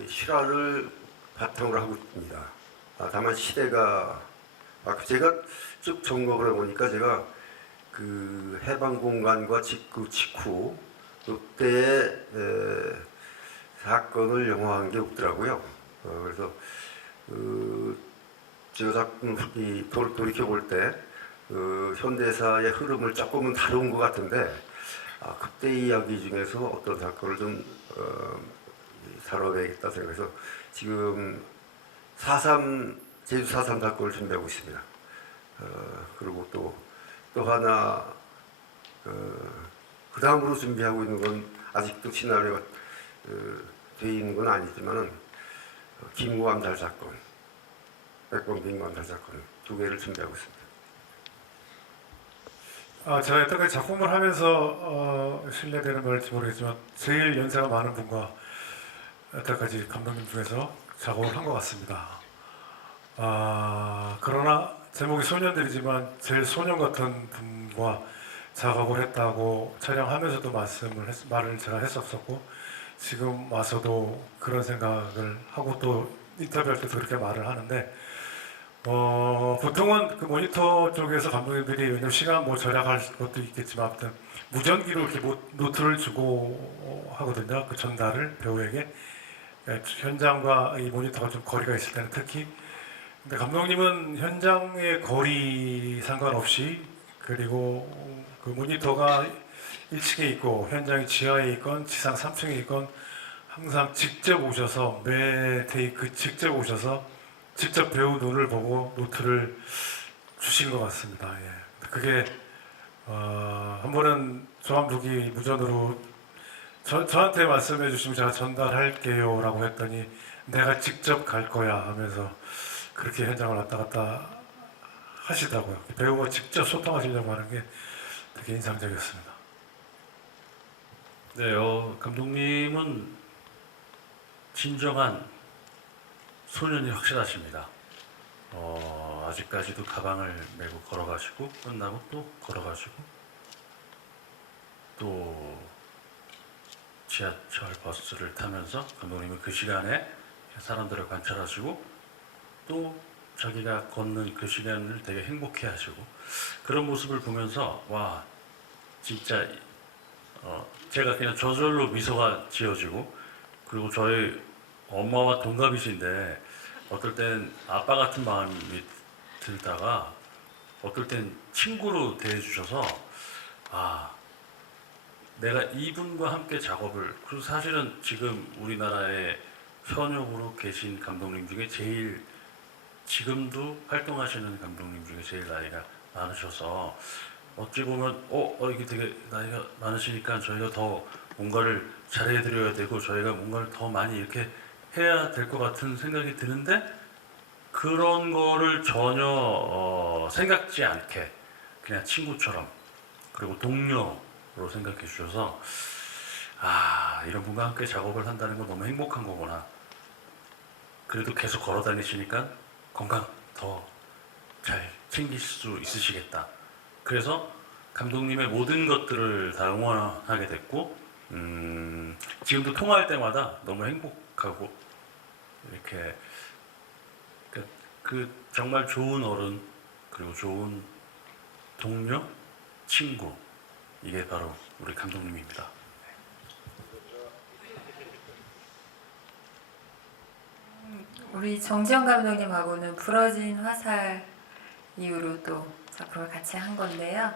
실화를 바탕으로 하고 있습니다. 다만 시대가 제가 쭉 점검을 해보니까 제가 그 해방공간과 직후 그때의 사건을 영화한 게 없더라고요. 그래서 제가 작품 돌이켜 볼 때 현대사의 흐름을 조금은 다룬 것 같은데. 그때 이야기 중에서 어떤 사건을 좀 다뤄야겠다 생각해서 지금 제주 4.3 사건을 준비하고 있습니다. 그리고 또 하나 그 다음으로 준비하고 있는 건 아직도 시나리오가 되어 있는 건 아니지만은 김구 암살 사건, 백범 암살 사건 두 개를 준비하고 있습니다. 제가 여태까지 작품을 하면서 신뢰되는 말일지 모르겠지만 제일 연세가 많은 분과 여태까지 감독님 중에서 작업을 한 것 같습니다. 그러나 제목이 소년들이지만 제일 소년 같은 분과 작업을 했다고 촬영하면서도 말을 제가 했었고 지금 와서도 그런 생각을 하고 또 인터뷰할 때도 그렇게 말을 하는데 보통은 그 모니터 쪽에서 감독님들이 왜냐면 시간 절약할 것도 있겠지만 아무튼 무전기로 이렇게 노트를 주고 하거든요. 그 전달을 배우에게 현장과 이 모니터가 좀 거리가 있을 때는 특히 근데 감독님은 현장의 거리 상관없이 그리고 그 모니터가 1층에 있고 현장이 지하에 있건 지상 3층에 있건 항상 직접 오셔서 매 테이크 직접 오셔서 직접 배우 눈을 보고 노트를 주신 것 같습니다. 예. 그게 한 번은 조함두기 무전으로 저한테 말씀해 주시면 제가 전달할게요 라고 했더니 내가 직접 갈 거야 하면서 그렇게 현장을 왔다 갔다 하시더라고요. 배우가 직접 소통하시려고 하는 게 되게 인상적이었습니다. 네, 감독님은 진정한 소년이 확실하십니다. 아직까지도 가방을 메고 걸어가시고 끝나고 또 걸어가시고 또 지하철 버스를 타면서 감독님은 그 시간에 사람들을 관찰하시고 또 자기가 걷는 그 시간을 되게 행복해 하시고 그런 모습을 보면서 와 진짜 제가 그냥 저절로 미소가 지어지고 그리고 저희 엄마와 동갑이신데 어떨 땐 아빠 같은 마음이 들다가 어떨 땐 친구로 대해주셔서 아 내가 이분과 함께 작업을 그리고 사실은 지금 우리나라에 현역으로 계신 감독님 중에 제일 지금도 활동하시는 감독님 중에 제일 나이가 많으셔서 어찌 보면 이게 되게 나이가 많으시니까 저희가 더 뭔가를 잘해드려야 되고 저희가 뭔가를 더 많이 이렇게 해야 될 것 같은 생각이 드는데 그런 거를 전혀 생각지 않게 그냥 친구처럼 그리고 동료로 생각해 주셔서 아 이런 분과 함께 작업을 한다는 건 너무 행복한 거구나. 그래도 계속 걸어 다니시니까 건강 더 잘 챙기실 수 있으시겠다. 그래서 감독님의 모든 것들을 다 응원하게 됐고 지금도 통화할 때마다 너무 행복하고 이렇게 그 정말 좋은 어른 그리고 좋은 동료, 친구 이게 바로 우리 감독님입니다. 우리 정지영 감독님하고는 부러진 화살 이후로 또 작품을 같이 한 건데요.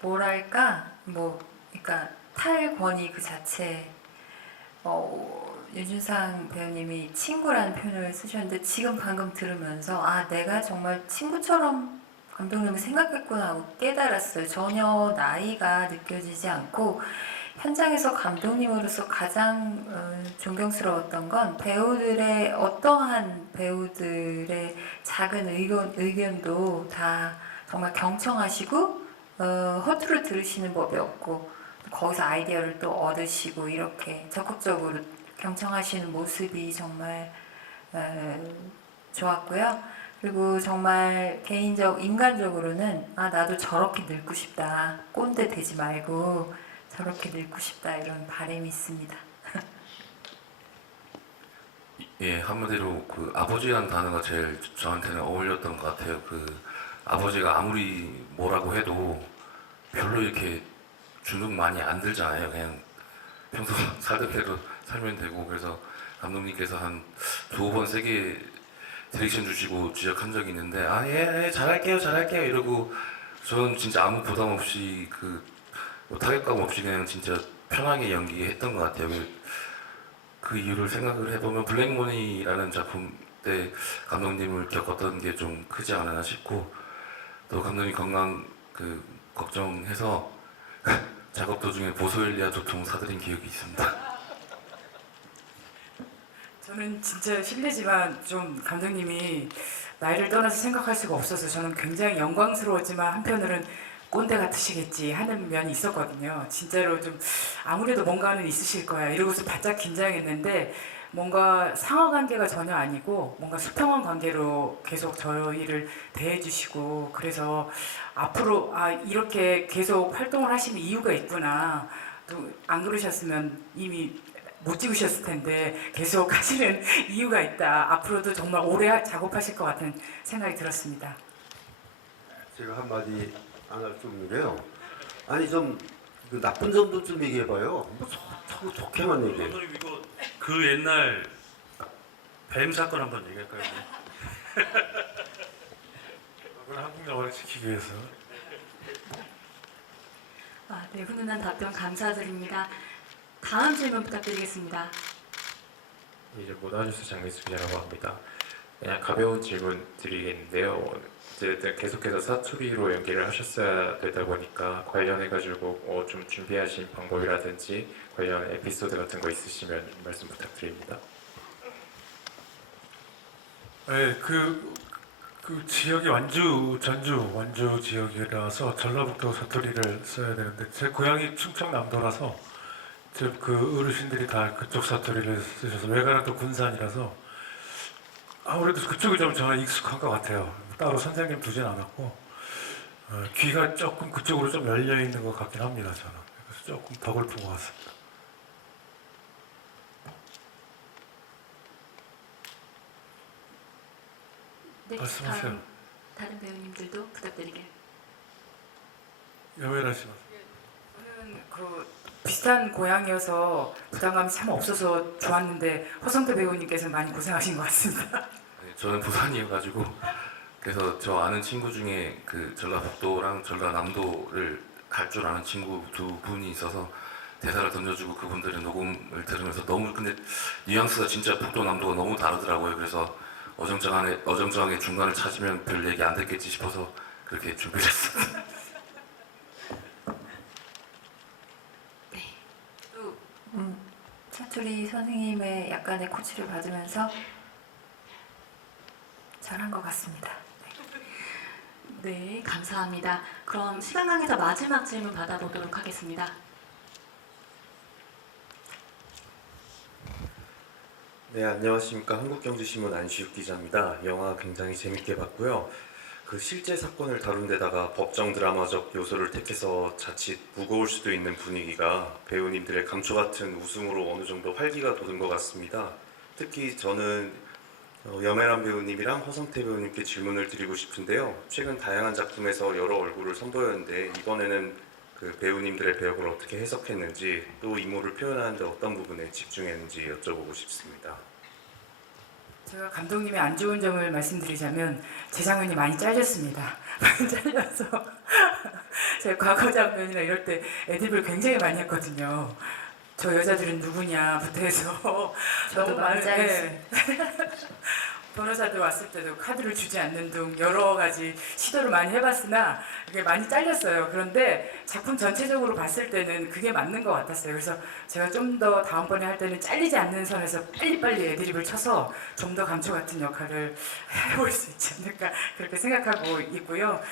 뭐랄까, 그러니까 탈권위 그 자체, 윤준상 배우님이 친구라는 표현을 쓰셨는데 지금 방금 들으면서 아 내가 정말 친구처럼 감독님을 생각했구나 하고 깨달았어요. 전혀 나이가 느껴지지 않고 현장에서 감독님으로서 가장 존경스러웠던 건 배우들의 어떠한 배우들의 작은 의견도 다 정말 경청하시고 허투루 들으시는 법이 없고 거기서 아이디어를 또 얻으시고 이렇게 적극적으로 경청하시는 모습이 정말 좋았고요. 그리고 정말 인간적으로는 아 나도 저렇게 늙고 싶다. 꼰대 되지 말고 저렇게 늙고 싶다 이런 바람이 있습니다. 예, 한마디로 그 아버지라는 단어가 제일 저한테는 어울렸던 것 같아요. 그 아버지가 아무리 뭐라고 해도 별로 이렇게 주눅 많이 안 들잖아요. 그냥 평소 살던 대로 살면 되고 그래서 감독님께서 한 2번 세게 디렉션 주시고 지적한 적이 있는데 예, 잘할게요 이러고 저는 진짜 아무 부담 없이 뭐 타격감 없이 그냥 진짜 편하게 연기했던 것 같아요. 그 이유를 생각을 해보면 블랙머니라는 작품 때 감독님을 겪었던 게 좀 크지 않았나 싶고 또 감독님 건강 걱정해서 작업 도중에 보소엘리아 두통 사드린 기억이 있습니다. 저는 진짜 실례지만 좀 감독님이 나이를 떠나서 생각할 수가 없어서 저는 굉장히 영광스러웠지만 한편으로는 꼰대 같으시겠지 하는 면이 있었거든요. 진짜로 좀 아무래도 뭔가는 있으실 거야 이러고서 바짝 긴장했는데 뭔가 상하 관계가 전혀 아니고 뭔가 수평한 관계로 계속 저희를 대해주시고 그래서 앞으로 이렇게 계속 활동을 하시는 이유가 있구나. 또 안 그러셨으면 이미 못 찍으셨을 텐데 계속 하시는 이유가 있다. 앞으로도 정말 오래 작업하실 것 같은 생각이 들었습니다. 제가 한마디 안 할 수 없는 게요. 아니 좀 나쁜 점도 좀 얘기해봐요. 자꾸 좋게만 얘기해. 감독님 이거 그 옛날 뱀 사건 한번 얘기할까요? 영화를 지키기 위해서. 네, 훈훈한 답변 감사드립니다. 다음 질문 부탁드리겠습니다. 이제 모다뉴스 장민수 기자라고 합니다. 그냥 가벼운 질문 드리겠는데요. 어쨌든 계속해서 사투리로 연기를 하셨어야 되다 보니까 관련해가지고 좀 준비하신 방법이라든지 관련 에피소드 같은 거 있으시면 말씀 부탁드립니다. 네, 그 지역이 전주 지역이라서 전라북도 사투리를 써야 되는데 제 고향이 충청남도라서 그 어르신들이 다 그쪽 사투리를 쓰셔서 외가는 또 군산이라서 아무래도 그쪽이 좀 저는 익숙한 것 같아요. 따로 선생님 두진 않았고 귀가 조금 그쪽으로 좀 열려 있는 것 같긴 합니다. 저는 그래서 조금 더 골픈 것 같습니다. 네, 말씀하세요. 다른 배우님들도 부탁드릴게요. 여외라 씨. 저는 그 비슷한 고향이어서 부담감이 참 없어서 좋았는데 허성태 배우님께서 많이 고생하신 것 같습니다. 네, 저는 부산이어가지고 그래서 저 아는 친구 중에 그 전라북도랑 전라남도를 할 줄 아는 친구 두 분이 있어서 대사를 던져주고 그분들의 녹음을 들으면서 너무 근데 뉘앙스가 진짜 북도 남도가 너무 다르더라고요. 그래서 어정쩡하게 중간을 찾으면 별 얘기 안 듣겠지 싶어서 그렇게 준비를 했습니다. 사투리 선생님의 약간의 코치를 받으면서 잘한 것 같습니다. 네, 감사합니다. 그럼 시간 관계상 마지막 질문 받아보도록 하겠습니다. 네, 안녕하십니까. 한국경제신문 안시욱 기자입니다. 영화 굉장히 재밌게 봤고요. 그 실제 사건을 다룬 데다가 법정 드라마적 요소를 택해서 자칫 무거울 수도 있는 분위기가 배우님들의 감초 같은 웃음으로 어느 정도 활기가 돋은 것 같습니다. 특히 저는 염혜란 배우님이랑 허성태 배우님께 질문을 드리고 싶은데요. 최근 다양한 작품에서 여러 얼굴을 선보였는데 이번에는 그 배우님들의 배역을 어떻게 해석했는지 또 이모를 표현하는데 어떤 부분에 집중했는지 여쭤보고 싶습니다. 제가 감독님의 안 좋은 점을 말씀드리자면 제 장면이 많이 잘렸습니다. 많이 잘려서 제가 과거 장면이나 이럴 때 애드립을 굉장히 많이 했거든요. 저 여자들은 누구냐부터 해서 저도 많이 잘렸어요. 변호사들 왔을 때도 카드를 주지 않는 등 여러 가지 시도를 많이 해봤으나 이게 많이 잘렸어요. 그런데 작품 전체적으로 봤을 때는 그게 맞는 것 같았어요. 그래서 제가 좀 더 다음번에 할 때는 잘리지 않는 선에서 빨리빨리 애드립을 쳐서 좀 더 감초 같은 역할을 해볼 수 있지 않을까 그렇게 생각하고 있고요.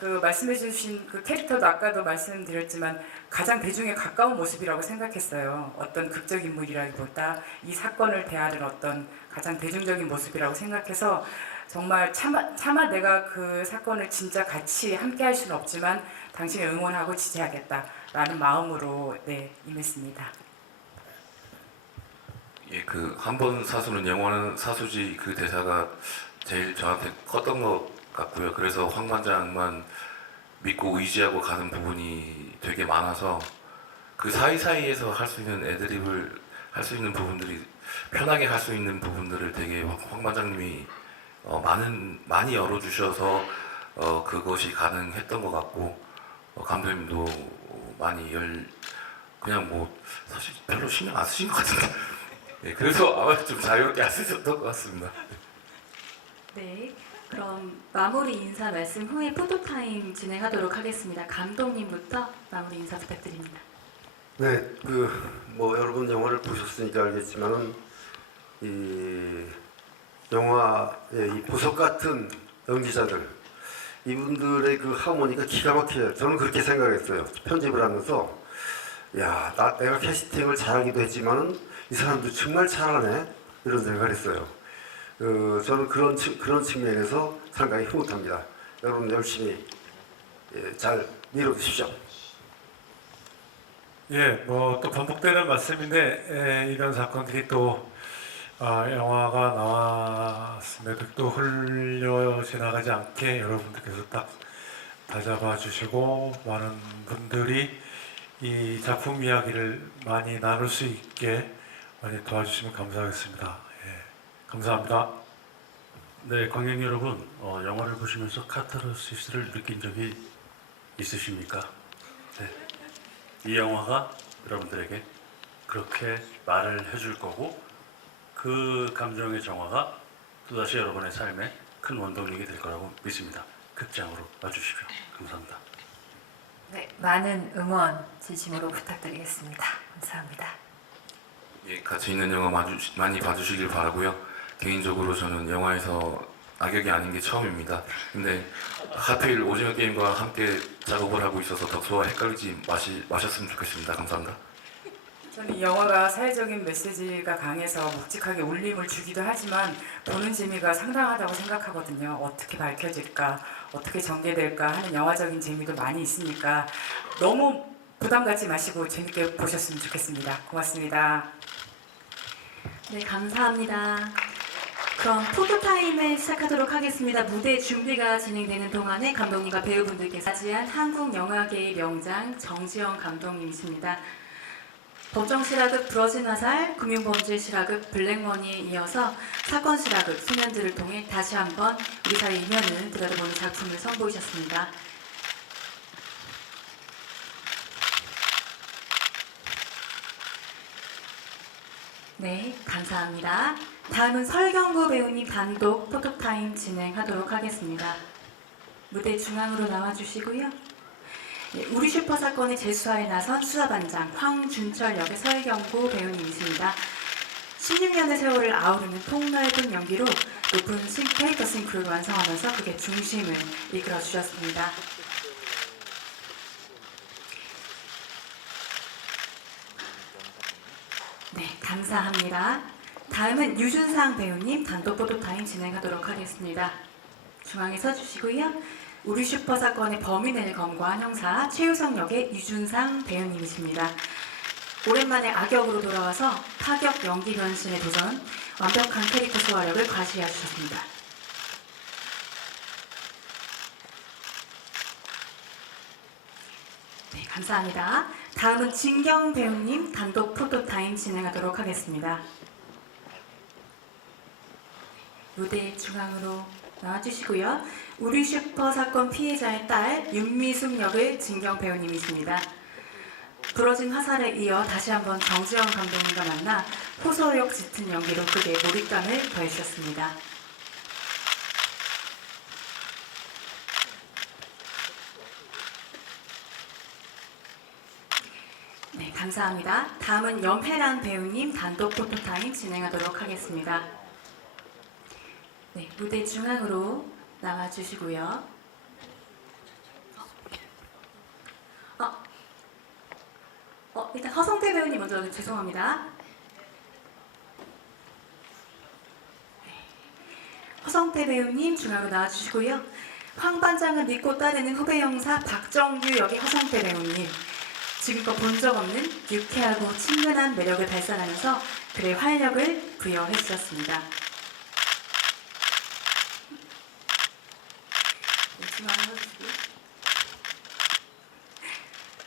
그 말씀해주신 그 캐릭터도 아까도 말씀드렸지만 가장 대중에 가까운 모습이라고 생각했어요. 어떤 극적 인물이라기보다 이 사건을 대하는 어떤 가장 대중적인 모습이라고 생각해서 정말 차마 내가 그 사건을 진짜 같이 함께 할 수는 없지만 당신을 응원하고 지지하겠다라는 마음으로 임했습니다. 예, 그 한 번 사수는 영원한 사수지 그 대사가 제일 저한테 컸던 것 같고요. 그래서 황 반장만 믿고 의지하고 가는 부분이 되게 많아서 그 사이사이에서 할 수 있는 애드립을 할 수 있는 부분들이 편하게 할 수 있는 부분들을 되게 황 반장님이 많이 열어주셔서 그것이 가능했던 것 같고 감독님도 많이 그냥 뭐 사실 별로 신경 안 쓰신 것 같은데 네, 그래서 아마 좀 자유롭게 안 쓰셨던 것 같습니다. 네, 그럼 마무리 인사 말씀 후에 포토타임 진행하도록 하겠습니다. 감독님부터 마무리 인사 부탁드립니다. 네, 뭐 여러분 영화를 보셨으니까 알겠지만은 이 영화의 이 보석 같은 연기자들 이분들의 그 하모니가 기가 막혀요. 저는 그렇게 생각했어요. 편집을 하면서 야, 내가 캐스팅을 잘하기도 했지만은 이 사람도 정말 잘하네 이런 생각을 했어요. 저는 그런 측면에서 상당히 흐뭇합니다. 여러분 열심히 잘 밀어주십시오. 예, 뭐 또 반복되는 말씀인데 이런 사건들이 또 영화가 나왔음에도 또 흘려 지나가지 않게 여러분들께서 딱 다잡아 주시고 많은 분들이 이 작품 이야기를 많이 나눌 수 있게 많이 도와주시면 감사하겠습니다. 예, 감사합니다. 네, 관객 여러분, 영화를 보시면서 카타르시스를 느낀 적이 있으십니까? 네. 이 영화가 여러분들에게 그렇게 말을 해줄 거고 그 감정의 정화가 또다시 여러분의 삶에 큰 원동력이 될 거라고 믿습니다. 극장으로 와주십시오. 감사합니다. 네, 많은 응원 진심으로 부탁드리겠습니다. 감사합니다. 예, 같이 있는 영화 많이 봐주시길 바라고요. 개인적으로 저는 영화에서 악역이 아닌 게 처음입니다. 근데 하필 오징어 게임과 함께 작업을 하고 있어서 덕소와 헷갈리지 마셨으면 좋겠습니다. 감사합니다. 저는 이 영화가 사회적인 메시지가 강해서 묵직하게 울림을 주기도 하지만 보는 재미가 상당하다고 생각하거든요. 어떻게 밝혀질까, 어떻게 전개될까 하는 영화적인 재미도 많이 있으니까 너무 부담 갖지 마시고 재밌게 보셨으면 좋겠습니다. 고맙습니다. 네, 감사합니다. 그럼 포토타임을 시작하도록 하겠습니다. 무대 준비가 진행되는 동안에 감독님과 배우분들께서 맞이한 한국 영화계의 명장 정지영 감독님이십니다. 법정 실화극 부러진 화살, 금융범죄 실화극 블랙머니에 이어서 사건 실화극 소년들을 통해 다시 한번 우리 사회의 이면을 들여다보는 작품을 선보이셨습니다. 네, 감사합니다. 다음은 설경구 배우님 단독 포토타임 진행하도록 하겠습니다. 무대 중앙으로 나와주시고요. 네, 우리 슈퍼 사건의 재수사에 나선 수사반장 황준철 역의 설경구 배우님이십니다. 16년의 세월을 아우르는 폭넓은 연기로 높은 캐릭터 싱크로를 완성하면서 그게 중심을 이끌어 주셨습니다. 네, 감사합니다. 다음은 유준상 배우님 단독 포토타임 진행하도록 하겠습니다. 중앙에 서주시고요. 우리 슈퍼 사건의 범인을 검거한 형사 최유성 역의 유준상 배우님이십니다. 오랜만에 악역으로 돌아와서 파격 연기 변신에 도전, 완벽한 캐릭터 소화력을 과시해 주셨습니다. 네, 감사합니다. 다음은 진경 배우님 단독 포토타임 진행하도록 하겠습니다. 무대 중앙으로 나와주시고요. 우리 슈퍼 사건 피해자의 딸 윤미숙 역의 진경 배우님이십니다. 부러진 화살에 이어 다시 한번 정지영 감독님과 만나 호소력 짙은 연기로 극의 몰입감을 더해주셨습니다. 네, 감사합니다. 다음은 염혜란 배우님 단독 포토타임 진행하도록 하겠습니다. 네, 무대 중앙으로 나와주시고요. 일단 허성태 배우님 먼저 죄송합니다. 허성태 배우님 중앙으로 나와주시고요. 황 반장을 믿고 따르는 후배 형사 박정규 역의 허성태 배우님. 지금껏 본 적 없는 유쾌하고 친근한 매력을 발산하면서 그의 활력을 부여해 주셨습니다.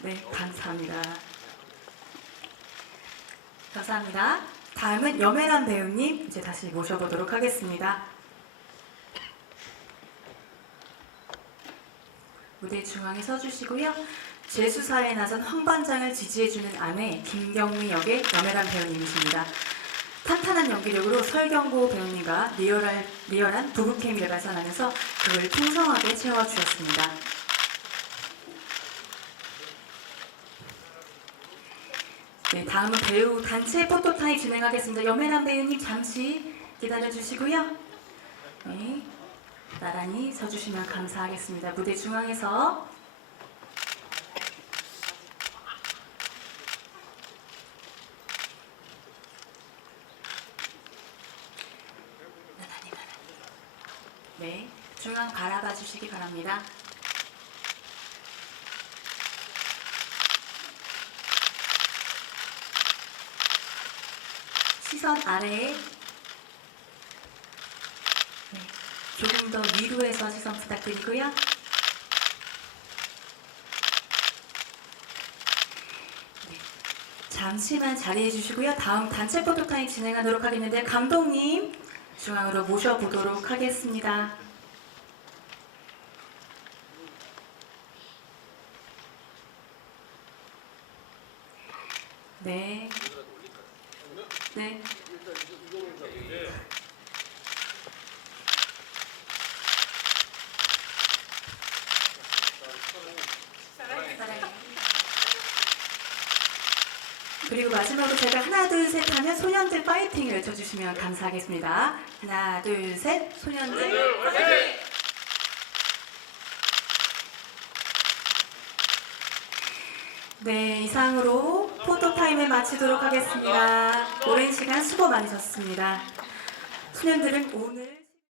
네, 감사합니다. 감사합니다. 다음은 염혜란 배우님 이제 다시 모셔보도록 하겠습니다. 무대 중앙에 서주시고요. 재수사에 나선 황 반장을 지지해주는 아내 김경미 역의 염혜란 배우님이십니다. 탄탄한 연기력으로 설경구 배우님과 리얼한 부부 케미를 발산하면서 그걸 풍성하게 채워주었습니다. 네, 다음은 배우 단체 포토타임 진행하겠습니다. 염혜란 배우님 잠시 기다려주시고요. 네, 나란히 서주시면 감사하겠습니다. 무대 중앙에서 네, 중앙 바라봐 주시기 바랍니다. 시선 아래에 네, 조금 더 위로해서 시선 부탁드리고요. 네, 잠시만 자리해 주시고요. 다음 단체 포토타임 진행하도록 하겠는데 감독님 중앙으로 모셔보도록 하겠습니다. 네. 네. 그리고 마지막으로 제가 하나 둘 셋 하면 소년들 파이팅 외쳐주시면 감사하겠습니다. 하나 둘 셋 소년들 파이팅! 네, 이상으로 포토타임을 마치도록 하겠습니다. 오랜 시간 수고 많으셨습니다. 소년들은 오늘